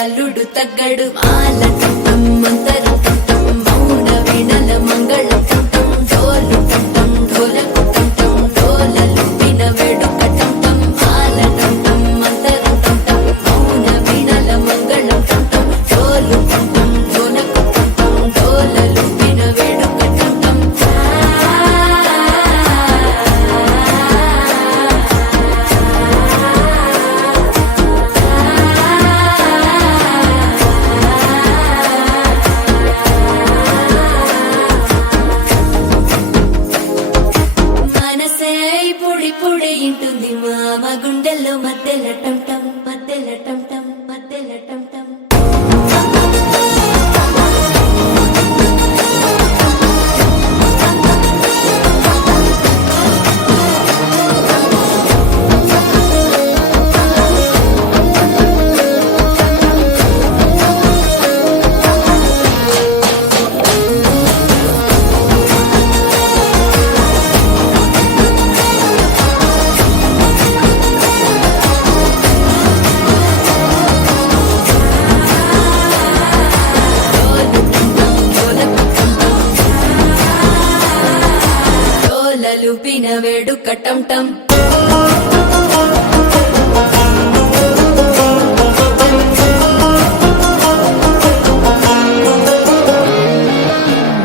అల్లుడు తగ్గడు మాలటం మంతరం టం మౌన వినల మంగళం టం డోలు టం ఢోలకు టం డోలలు విన వేడుక టం మాలటం మంతరం టం మౌన వినల మంగళం టం డోలు టం ఢోలకు టం డోలలు విన వేడుక టం పొడి ఇంటుంది మామ గుండెల్లో మధ్యల టం టం మధ్యల టం టం మధ్యల టం టం లుపిన వేడుక టం టం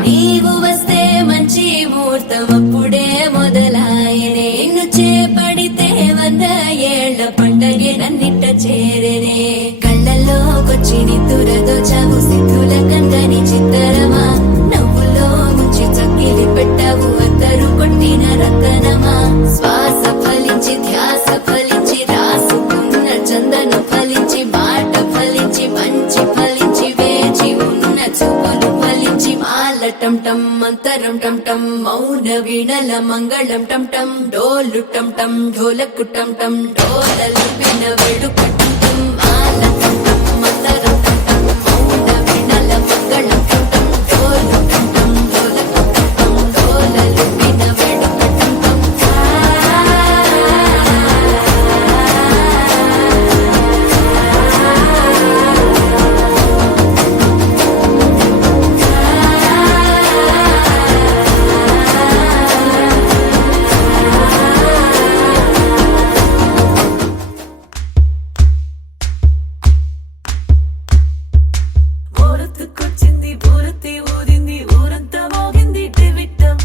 నీవు వస్తే మంచి ముహూర్తం అప్పుడే మొదలాయనే నిన్ను చేపడితే 100 ఏళ్ల పండగే నన్నిట్ట చేరేనే కళ్ళల్లోకొచ్చి నిద్దురదోచావు సిద్ధుల కందని చిత్తరమా నవ్వులో ముంచి చక్కిలి పెట్టావు అద్దరు కొట్టిన రతనమా శ్వాస ఫలించి ధ్యాస ఫలించి రాసుకున్న చందను ఫలించి మాట ఫలించి మంచి ఫలించి వేచి ఉన్న చూపులు ఫలించి మాలటం టం మంతరం టం టం మౌన వీణల మంగళం టం టం డోలు టం టం ఢోలకు టం టం డోలలు విన వేడుక టం టం మాలటం టం మంతరం టం టం మౌన వీణల మంగళం టం టం డోలు టం టం ఢోలకు టం టం డోలలు విన వేడుక టం టం ఊరొత్తుకొచ్చింది ఊరొత్తి ఊరింది ఊరంతా మోగింది టివిట్టం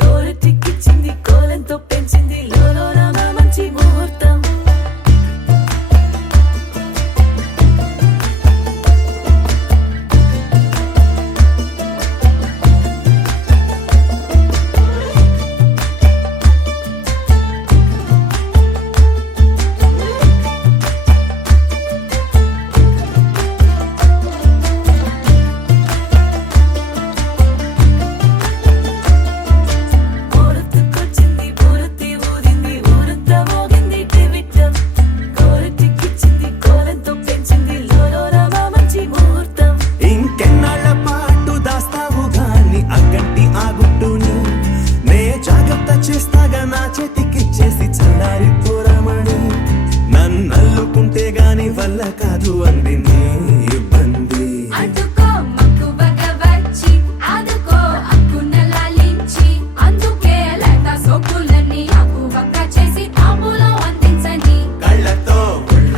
కోరటిక్కిచ్చింది కోలంతో పెంచింది లోలోన మంచి ముహూర్తం ఊరొత్తుకొచ్చింది ఊరొత్తి ఊరింది ఊరంతా మోగింది టివిట్టం కోరటిక్కిచ్చింది కోలంతో పెంచింది లోలోన మంచి ముహూర్తం ఇంకెన్నాళ్ల పాటు దాస్తావు గాని అగ్గంటి ఆ గుట్టుని నే జాగ్రత్త చేస్తాగా నా చేతికిచ్చేసి చల్లారిపోరమణి నన్నల్లుకుంటే గాని వల్ల కాదు అంది నీ ఇబ్బంది అడ్డుకో మక్కువగా వచ్చి ఆదుకో అక్కున లాలించి అందుకే లేత సోకులని అక్కువగా చేసి తాంబూలం అందించని కళ్ళతో ఉళ్ళ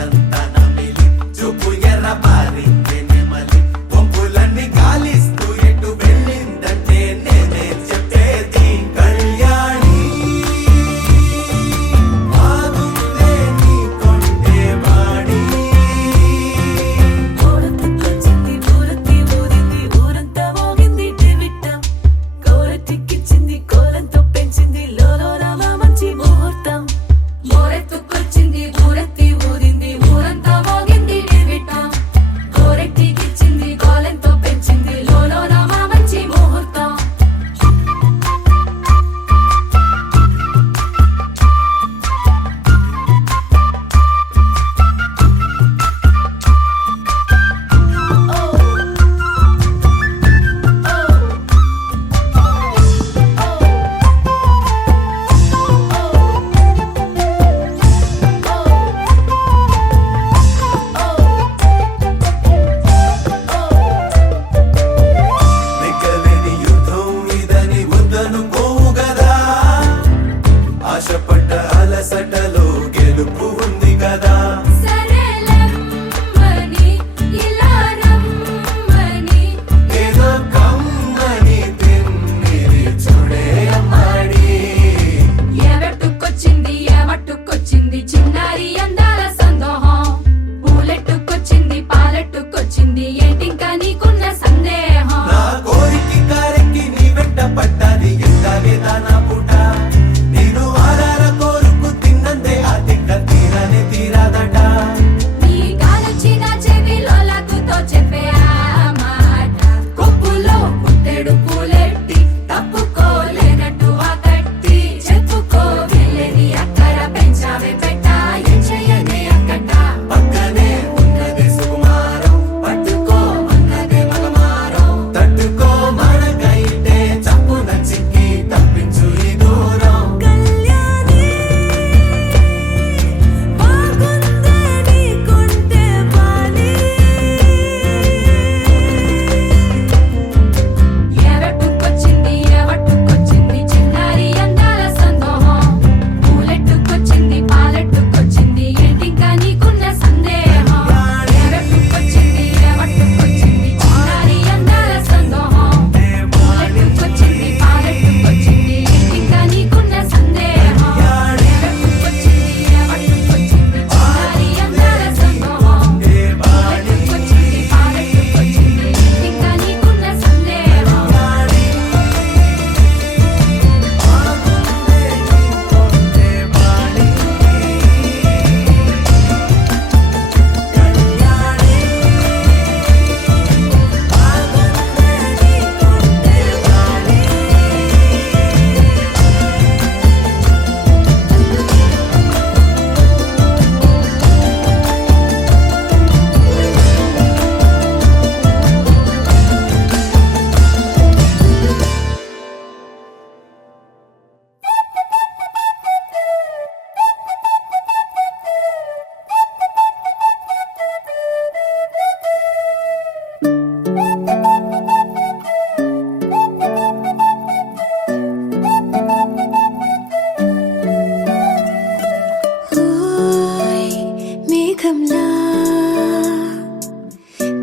మేఘంలా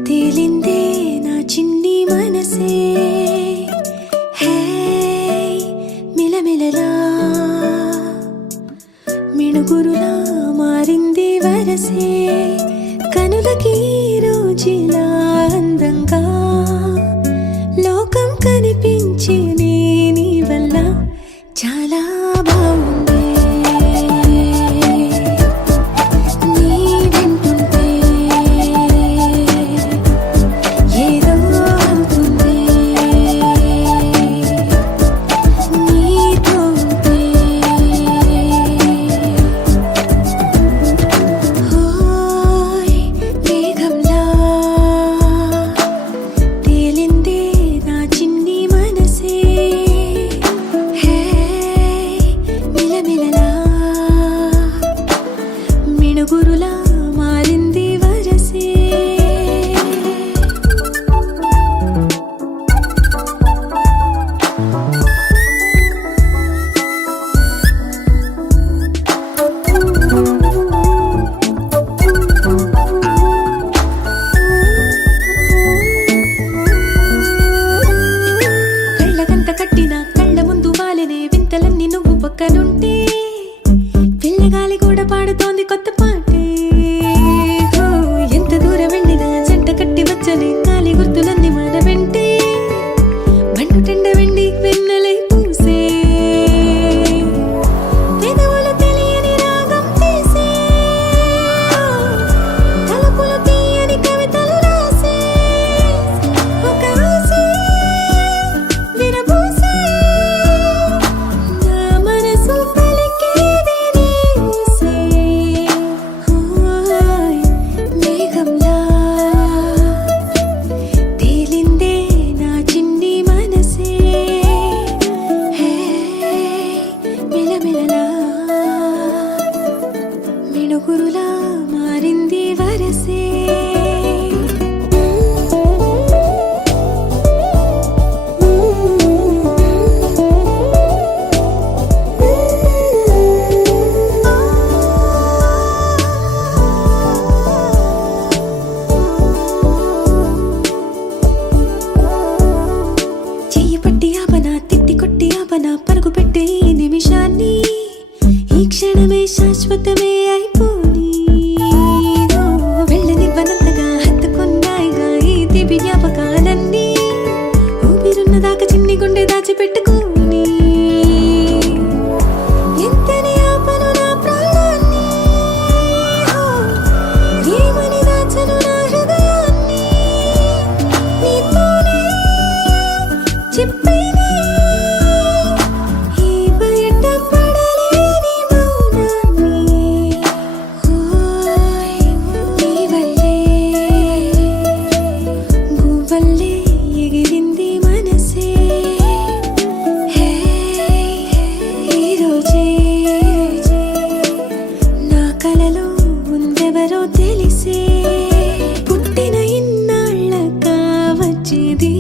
తేలిందే నా చిన్ని మనసే హే మిలమిలలా మిణుగురులా మారింది వరసే కనులకి రోజులా అందంగా లోకం కనిపించే నీ వల్ల చాలా బాగుంది నీ వింటుంటే ఏదో అవుతుంది నీతో ఉంటే ఓయ్ మేఘంలా తేలిందే నా చిన్ని మనసే హే మిలమిలలా మిణుగురులా మారింది వరసే కళ్ళకంత కట్టిన కళ్ళ ముందు వాలినే వింతలన్నీ నువ్వు పక్కనుంటే పిల్లగాలి కూడా పాడుతోంది కొత్త పాటే ఓ, ఎంత దూరం వెళ్ళినా జంట కట్టి వచ్చని కాలి గుర్తులన్నీ మన వెంటే మండుటెండ వెండి వెన్నెలై పూసే పెదవులు తెలియని రాగం తీసే తలుపులు తీయని కవితలు రాసే ఒక ఆసే విరబూసే నా మనసు పలికేది నీ ఊసే ఓయ్ మేఘంలా తేలిందే నా చిన్ని మనసే హే మిలమిలలా మిణుగురులా మారింది వరసే చెయ్యి పట్టి ఆపనా తిట్టి కొట్టి ఆపనా పరుగు పెట్టే ఈ నిమిషాన్ని ఈ క్షణమే శాశ్వతమే అయిపోని ఓ, వెళ్ళనివ్వనంతగా హత్తుకున్నాయిగా ఈ తీపి జ్ఞాపకాలన్నీ ఊపిరున్నదాకా చిన్ని గుండె దాచిపెట్టుకోని ఎంతని ఆపను నా ప్రాణాన్ని ఓ, ఏమని దాచను నా హృదయాన్ని నీతోనే చెప్పేనే ఈ బయట పడలేని మౌనాన్ని ఓయ్ నీ వల్లే గువ్వల్లే ఎగిరింది మనసే హే ఈ రోజే నా కలలో ఉందెవరో తెలిసే పుట్టిన ఇన్నాళ్ళకా వచ్చేది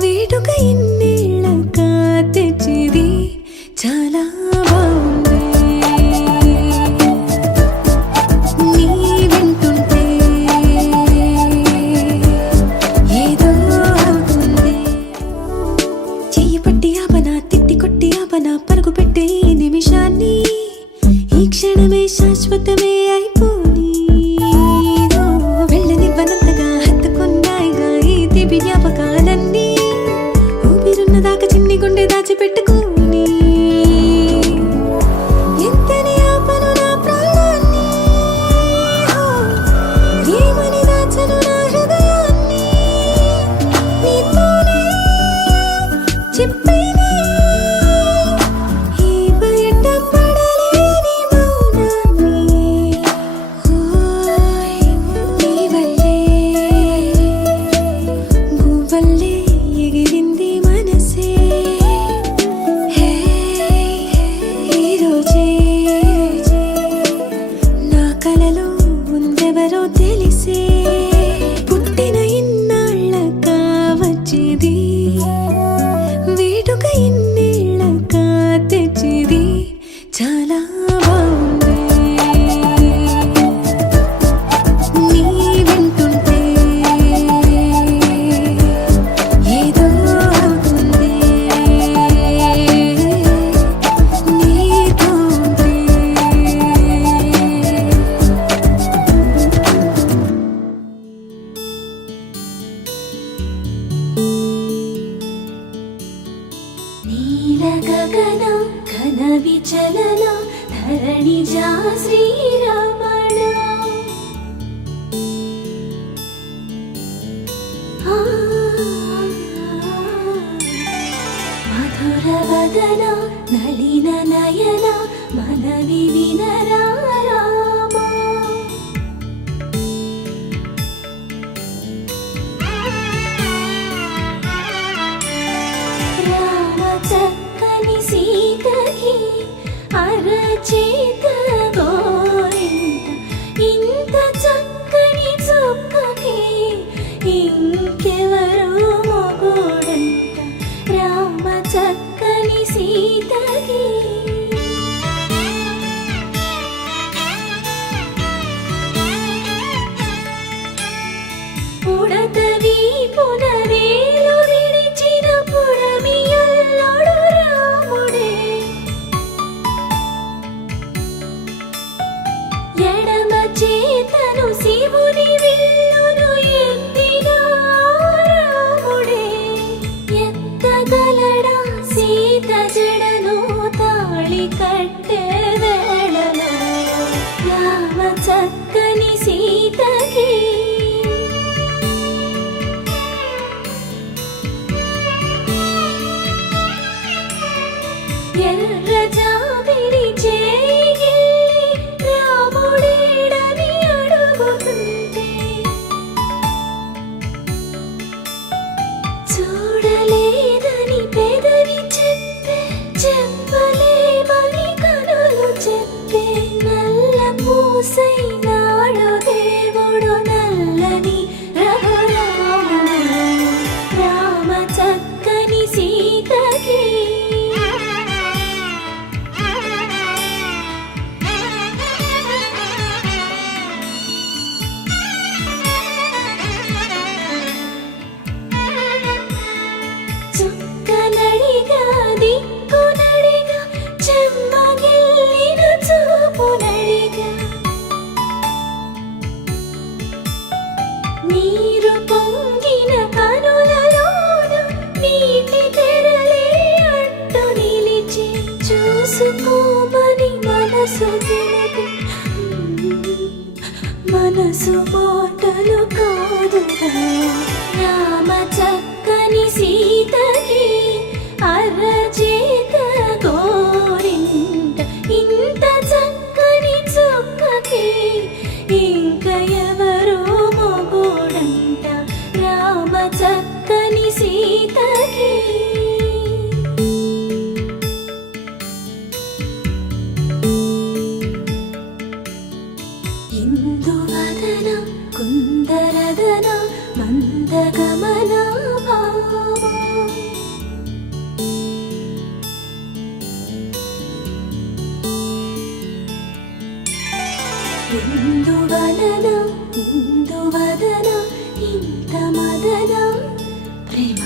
వేడుక ఇన్నేళ్ళకా తెచ్చేది చాలా బాగుంది నీ వింటుంటే ఏదో అవుతుంది చెయ్యి పట్టి ఆపనా తిట్టి కొట్టి ఆపనా పరుగు పెట్టే ఈ నిమిషాన్ని ఈ క్షణమే శాశ్వతమే అయిపోని ఓ, వెళ్ళనివ్వనంతగా హత్తుకున్నాయిగా ఈ తీపి జ్ఞాపకాలన్నీ ఊపిరున్నదాకా చిన్ని గుండె దాచిపెట్టుకోని ఎంతని ఆపను నా ప్రాణాన్ని ఓ, ఏమని దాచను నా హృదయాన్ని నీతోనే చెప్పేనే ఈ బయట పడలేని మౌనాన్ని ఓయ్ నీ వల్లే గువ్వల్లే ఎగిరింది మనసే హే ఈ రోజే నా కలలో ఉందెవరో తెలిసే పుట్టిన ఇన్నాళ్ళకా వచ్చేది వేడుక ఇన్నేళ్ళకా తెచ్చేది చాలా బాగుంది చక్కని సీతకి ఎర్ర జాబిలి చేయి రాముడేడని అడుగుతుంటే చూడలేదని పెదవి చెప్పే చెప్పలేమని కనులు చెప్పే నల్ల పూసైనాడు దేవుడు నల్లని రఘురాముడు రామ చక్కని సీతకి చుక్కనడిగా దిక్కునడిగా చెమ్మగిల్లిన చూపునడిగా నీరు పొంగిన కనులలోన నీటి తెరలే అడ్డు నిలిచి చూసుకోమని మనసు తెలిపి మనసు మాటలు కాదుగా రామ చక్కని సీతకి అరచేత గోరింట ఇంత చక్కని చుక్కకి ఇంక ఎవరో మొగుడంట రామ చక్కని సీతకి ఇందువదన కుందరదన మందగమన భామా ఇందువలన ఇందువదన ఇంత మదన ప్రేమ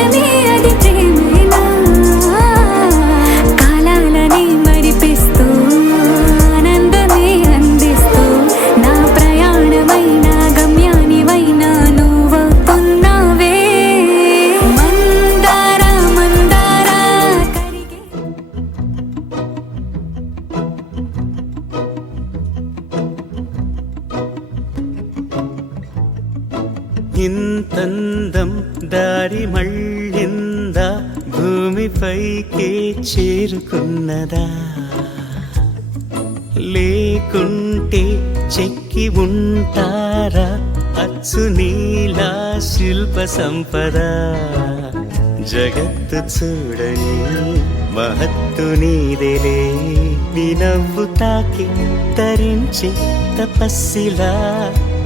క్షణమే అది ప్రేమేనా కాలాలని మరిపిస్తూ ఆనందమే అందిస్తూ నా ప్రయాణమైన గమ్యానివైనా నువ్వవుతున్నావే మందార మందార కరిగే ఇంతందం దారి మళ్ళిందా భూమిపైకే చేరుకున్నదా లేకుంటే చెక్కి ఉంటారా అచ్చు నీలా శిల్ప సంపద జగత్తు చూడని మహత్తు నీదేలే నీ నవ్వు తాకి తరించి తపస్సిలా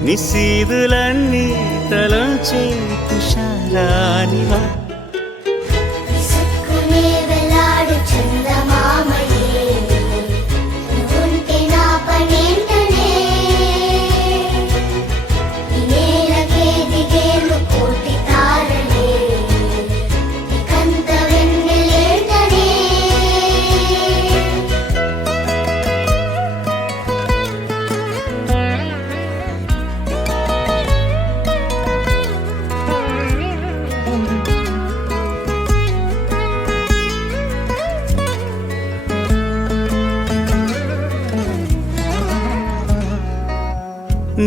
నిశీదులన్నీ తలంచే తుషారానివా విసుక్కునే వెలాడు చందమామయే నువ్వుంటే నా పనేంటనే ఈ నేలకే దిగేను కోటి తారలే ఇకంత వెన్నెలేంటనే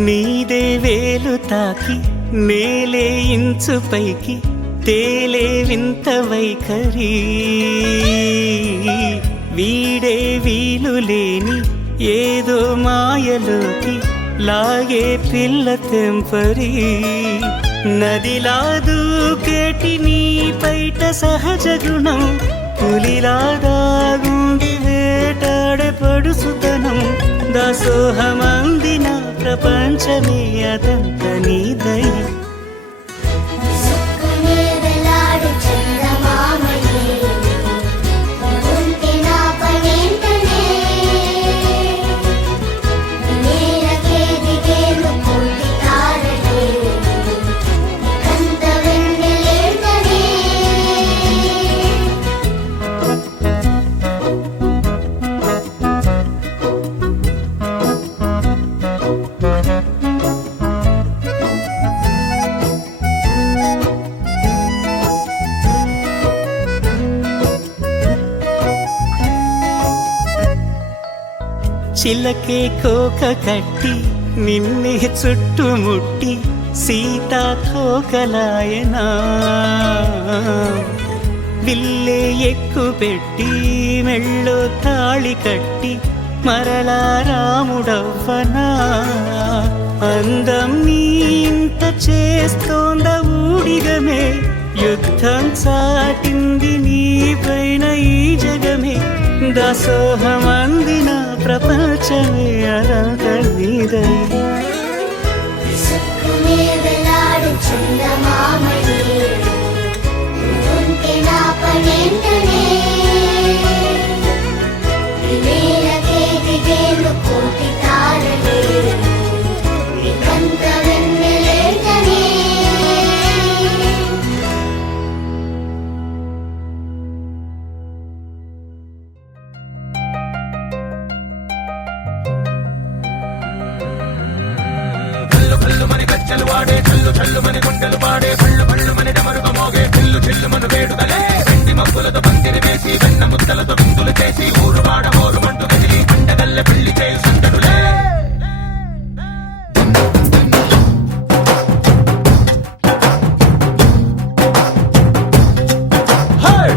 నీదే వేలు తాకి నేలే ఇంచు పైకి తేలే వింత వైఖరి వీడే వీలు లేని ఏదో మాయలోకి లాగే పిల్ల తెంపరి నదిలా దూకేటి నీ పైట సహజ గుణం పులిలా దాగుండి వేటాడే పడుసుతనం దాసోహమందిన ప్రపంచమే అదంత నీదై విసుక్కునే వెలాడు చందమామయే నువ్వుంటే నా పనేంటనే ఈ నేలకే దిగేను కోటి తారలే ఇకంత వెన్నెలేంటనే చిలకే కోక కట్టి నిన్నే చుట్టుముట్టి సీతాకోకలాయనా విల్లే ఎక్కు పెట్టి మెళ్ళో తాళి కట్టి మరలా రాముడవ్వనా అందం నీ ఇంత చేస్తోంద ఊడిగమే యుద్ధం చాటింది నీ పైన ఈ జగమే దాసోహమందిన ప్రపంచమే అనంత నీదై విసుక్కునే వెలాడు చందమామయే నువ్వుంటే నా పనేంటనే ఈ నేలకే దిగేను కోటి తారలే ఇకంత వెన్నెలేంటనే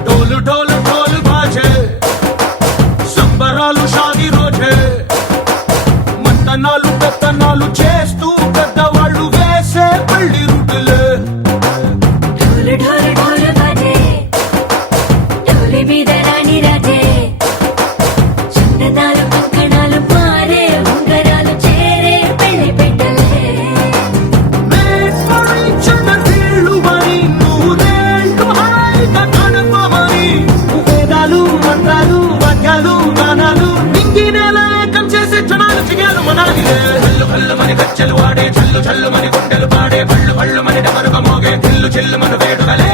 ढोल ढोल ढोल बाजे సంబరాలు షాది రోజే మంతనాలు పెత్తనాలు చేస్తూ పెద్దవాళ్ళు వేసే పెళ్లి రుటులే ढोल ढोल ढोल बाजे ढोली మీద రాణి రాజే చందనాలు కంకణాలు మారే ఉంగరాలు చేరే పెళ్లి పెట్టలే మేళ్ళు మరి నూరేళ్ళు హాయిగా గడపమని వేదాలు మంత్రాలు వాక్యాలు గానాలు నింగి నేల ఏకం చేసే క్షణాలు చిగాలు మనాలిలే హల్లు హల్లు మని గజ్జలు వాడే చల్లు చల్లు మని గుండెలు పాడే పళ్ళు పళ్ళు మని డమరుగ మోగే చిల్లు చిల్లు మన వేడుకలే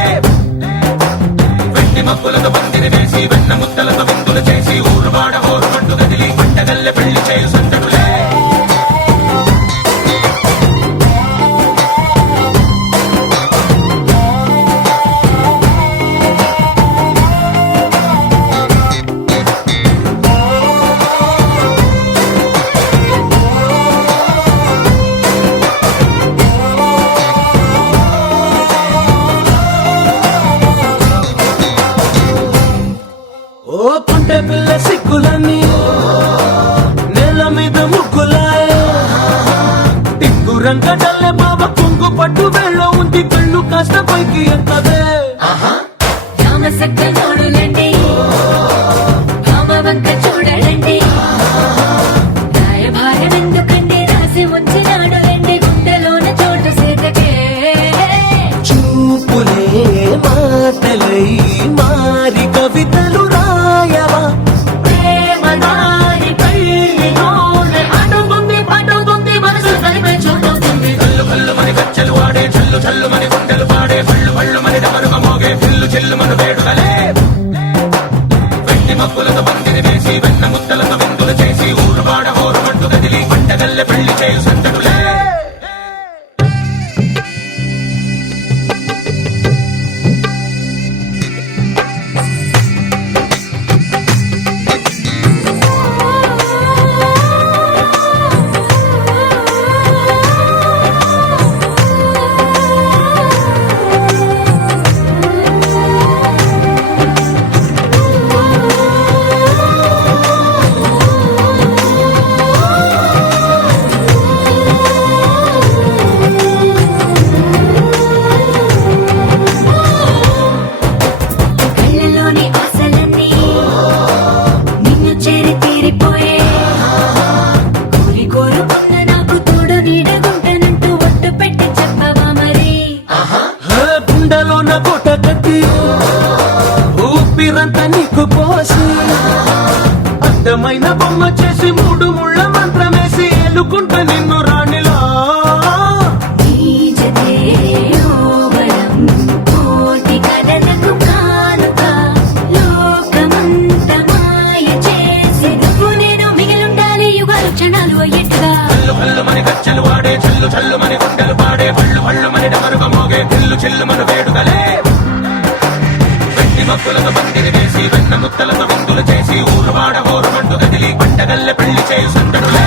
దూరంగా చల్లే బాబ కొంగు పట్టు వేళ్ళో ఉంది కళ్ళు కాస్త పైకి ఎక్కదే రామసక్క నోడులండి రామవంక చూడలండి రాయభారం ఎందుకండి రాసి ఉంచినాడు రండి గుండెలోన చోటు సేతకే చూపులే మాటలై మారి కవితలు రాయవా ప్రేమ దారి పైలోనే అడుగుంది పడుతుంది మనసు కలిపే చూడుతుంది కళ్ళు కళ్ళు మని గచ్చలు ఆడే చల్లు చల్లు మని గుండెలు పాడే పళ్ళు పళ్ళు మని డమరుగ మోగే పిల్లు చెల్లు మన వేడుకలే వెండి మబ్బులతో పందిరి వేసి వెన్న ముద్దలతో విందులు చేసి ఊరు వాడ హోరు మంటు కదిలి పంటగల్లె పెళ్లి చేయు సందడులే కళ్ళలోని ఆశలన్నీ నిన్ను చేరి తీరిపోయే కోరి కోరుకున్న నాకు తోడు నీడగుంటనంటూ ఒట్టు పెట్టి చెప్పవా మరి గుండెలోన కోట కట్టి ఊపిరంతా నీకు పోసి అడ్డమైన బొమ్మ చేసి మూడు ముళ్ళ మంత్రమేసి ఎలుకుంటా నిన్ను రాణిలా నీజతే యోగరం కోటి కథలకు కానుక లోకమంత మాయ చేసి నువ్వు నేను మిగిలుండాలి యుగాలు క్షణాలు అయ్యేట్టుగా కళ్ళు కళ్ళు మని గచ్చలు వాడే చల్లు చల్లు మని గుండెలు పాడే పళ్ళు పళ్ళు మని డమరుగ మోగే పిల్లు చెల్లు మన వేడుకలే వెండి మబ్బులతో పందిరి వేసి వెన్న ముద్దలతో విందులు చేసి ఊరు వాడ హోరు మంటు కదిలి పంటగల్లె పెళ్లి చేయు సందడులే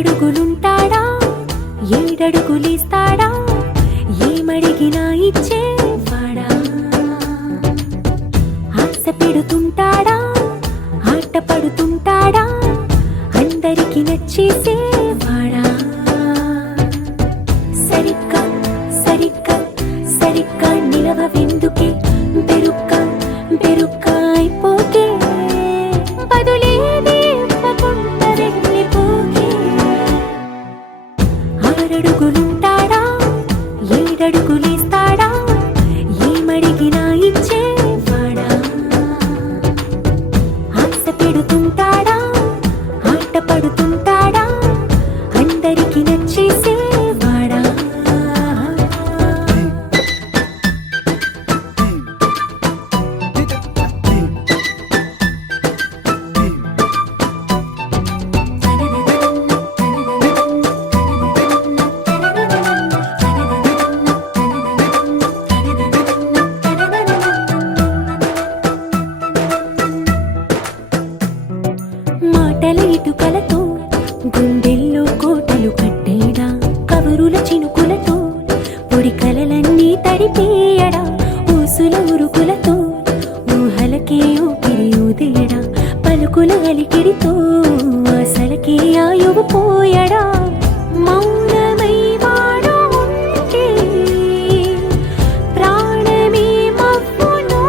ఆరడుగులుంటాడా ఏడడుగులిస్తాడా ఏమడిగినా ఇచ్చేవాడా ఆశ పెడుతుంటాడా ఆట పడుతుంటాడా అందరికి నచ్చేసేవాడా సరిగ్గా సరిగ్గా సరిగ్గా నిలవెందుకే బెరుక్క బెరుక్క అయిపోకే బదులేది ఇవ్వకుండా వెళ్ళిపోకే ఆరడుగులుంటాడా ఏడడుగులేస్తాడా ఏమడిగినా ఇచ్చేవాడా ఆశ పెడుతుంటాడా ఆట పడుతుంటాడా అందరికి నచ్చేసేవాడా మాటల ఇటుకలతో గుండెల్లో కోటలు కట్టేడా కబురుల చినుకులతో పొడి కలలన్నీ తడిపేయడా ఊసుల ఉరుకులతో ఊహలకే ఊపిరి ఊదేయడా పలుకుల అలికిడితో ఆశలకే ఆయువు పోయడా మౌనమై వాడు ఉంటే ప్రాణమే మవ్వును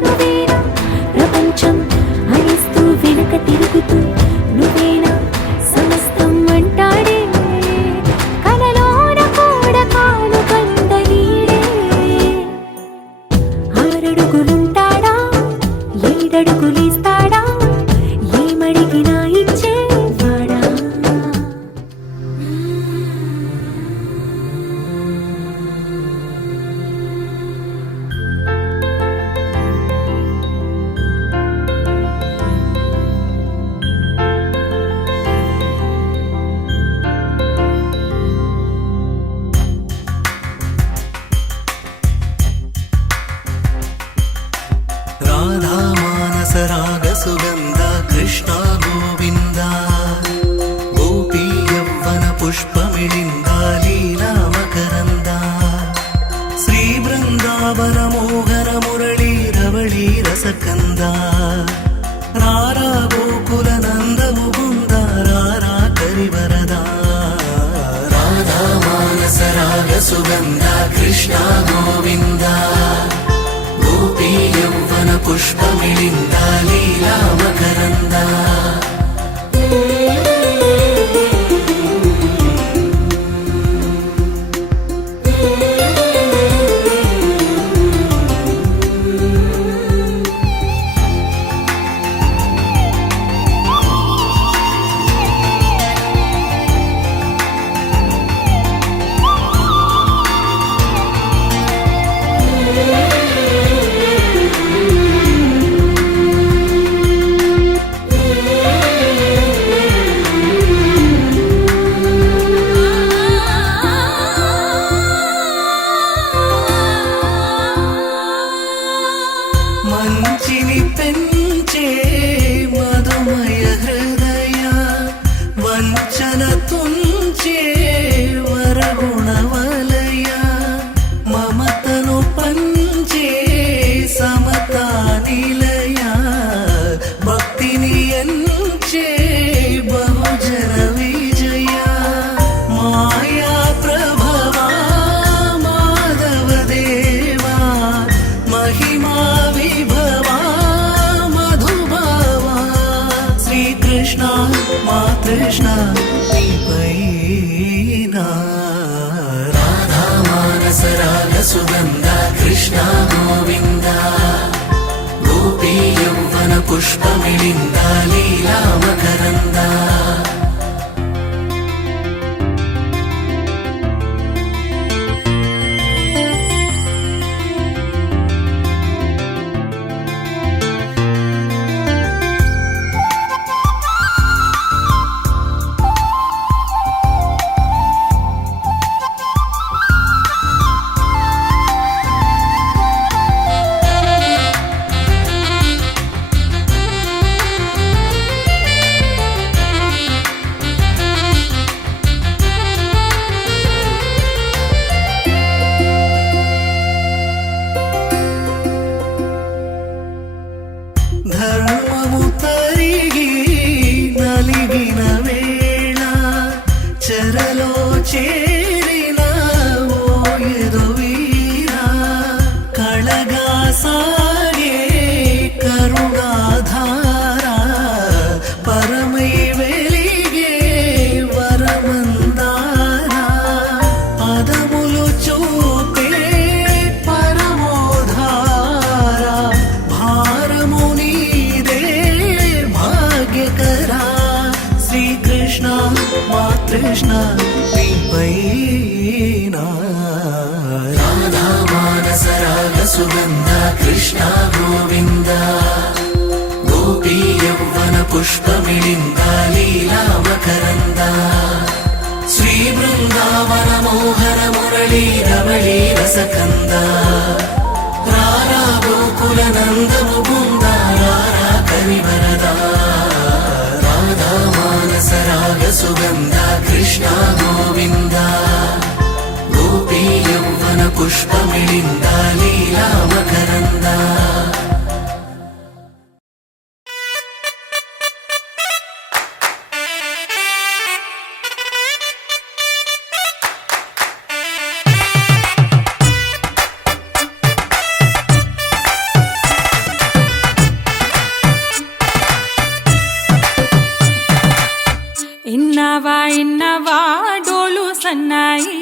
నువ్వేనా ప్రపంచం అనిస్తూ వెనక తిరుగుతూ నువ్వేనా సమస్తం అంటాడే కలలోన కూడా కాను కందనీడే ఆరడుగులుంటాడా ఏడడుగులేస్తాడా ఏమడిగినా ఇచ్చేవాడా రాధా మానస రాగ సుగంధ కృష్ణ గోవింద గోపీ యవ్వన పుష్పమిళింద లీలా మకరంద శ్రీ బృందావన మోహన మురళీ రవళీ రసకంద రారా గోకుల నంద ముకుంద రారా కరివరద రాధా మానస రాగ సుగంధ కృష్ణ గోవింద గోపీ యవ్వన పుష్పమిళింద లీలా మకరంద మంచిని పెంచే మధుమయ హృదయ వంచన తుంచే వరగుణవలయ మమతను పంచే సమతా నిలయ భక్తిని ఎంచే బహుజన విజయ మాయా ప్రభవా మాధవ దేవా మహిమా విభవా మధుభావా శ్రీకృష్ణ మా కృష్ణ నీపైనా రాధా మానస రాగ సుగంధ కృష్ణ గోవింద గోపీ యవ్వన పుష్పమిళింద లీలా మకరంద ధర్మము తరిగి నలిగిన వేళ చెరలో చేరిన ఓ ఎదువీరా కళగా సాగే కరుణాధార పరమై వెలిగే వరమందార పదములు చూపే పరమోధార భారము నీదే భాగ్యకరా శ్రీకృష్ణ మా కృష్ణ నీపైనా రాధా మానస రాగ సుగంధ కృష్ణ గోవింద గోపీ యౌవన పుష్పమిళింద లీలా మకరంద శ్రీ బృందావన మోహన మురళీ రమళీ రసకంద రారా గోకుల నందము బృంద రారా కరివరద రాధా మానస రాగ సుగంధ కృష్ణ గోవింద గోపీ యౌవన పుష్పమిళింద లీలా మకరంద ఇన్నవా డోలు సన్నాయి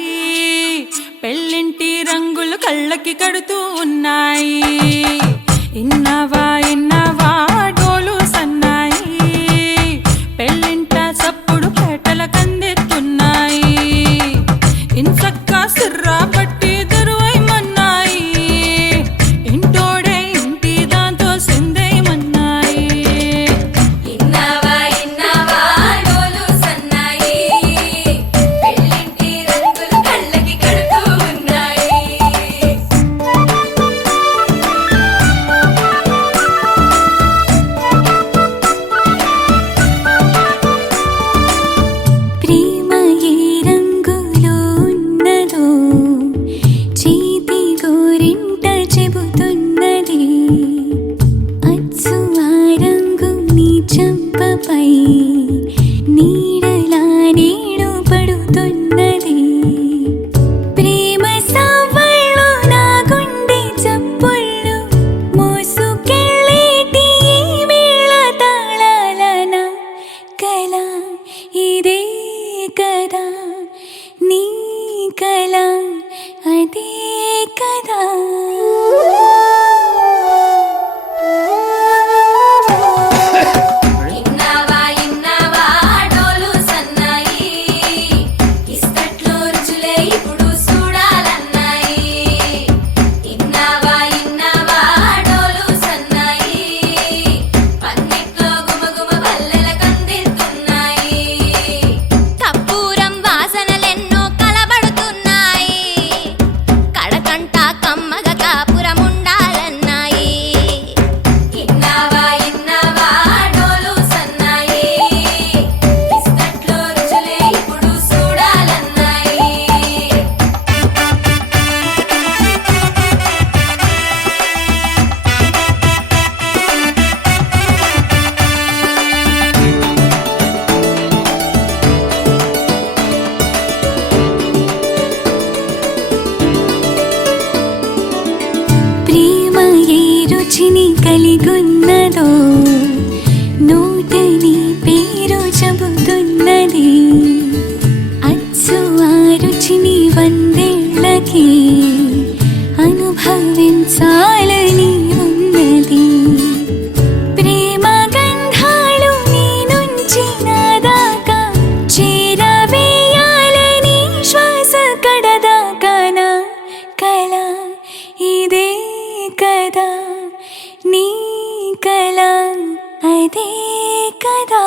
పెళ్ళింటి రంగులు కళ్ళకి కడుతూ ఉన్నాయి. ఇన్నవా డోలు సన్నాయి పెళ్ళింట సప్పుడు పేటల కందెత్తున్నాయి. ఇన్సక్క సిర్రా పట్టి దరువైమన్నాయి ఇంటోడే ఇంటి దాంతో సిందేయమన్నాయి. ఇన్నవా డోలు సన్నాయి పెళ్ళింటి రంగులు కళ్ళకి కడుతూ ఉన్నాయి. ప్రేమ ఏ రంగులో ఉన్నదో చేతి గోరింట చెబుతున్నది. అచ్చు ఆ రంగు నీ చెంపపై నీడలా నీడు పడుతున్నది. ప్రేమ సవ్వళ్ళు నా గుండె చప్పుళ్ళు మోసుకెళ్ళేటి ఈ మేళ తాళాలన కల ఇదే కదా నీ కల అదే కదా. ఇన్నవా డోలు సన్నాయి ఇస్తట్లో రుచులే ఇప్పుడు చూడాలన్నాయి. ఇన్నవా డోలు సన్నాయి పన్నెట్లో గుమగుమ పల్లెల కందిస్తున్నాయి. కర్పూరం వాసనలెన్నో కలబడుతున్నాయి. కడకంట కమ్మగ కాపురం ఉండాలన్నాయి. ఇన్నవా డోలు సన్నాయి ఇస్తట్లో రుచులే ఇప్పుడు చూడాలన్నాయి. ప్రేమ ఏ రుచిని కలిగున్నదో నోట నీ పేరు చెబుతున్నది. అచ్చు ఆ రుచిని వందేళ్ళకి అనుభవించాలని ఉన్నది. ప్రేమ గంధాలు నీ నుంచి నా దాకా చేరవేయాలని శ్వాస కడదాకా నా కల ఇదే కదా నీ కల అదే కదా.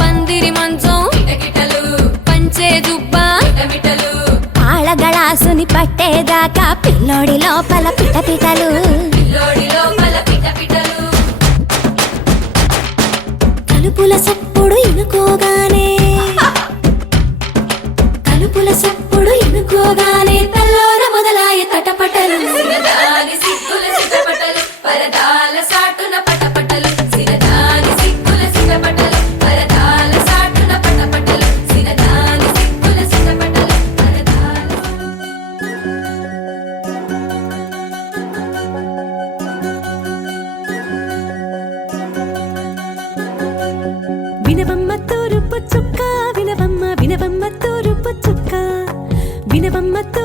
పందిరి మంచం కిటకిటలు పంచే జుబ్బా మిటమిటలు ఆళగళాసుని పట్టేదాకా పిల్లోడి లోపల పిటపిటలు. పిల్లోడి లోపల పిటపిటలు తలుపుల సప్పుడు ఇనుకోగానే తలుపుల సప్పుడు ఇనుకోగానే తెల్లోన మొదలాయ తట మత్తు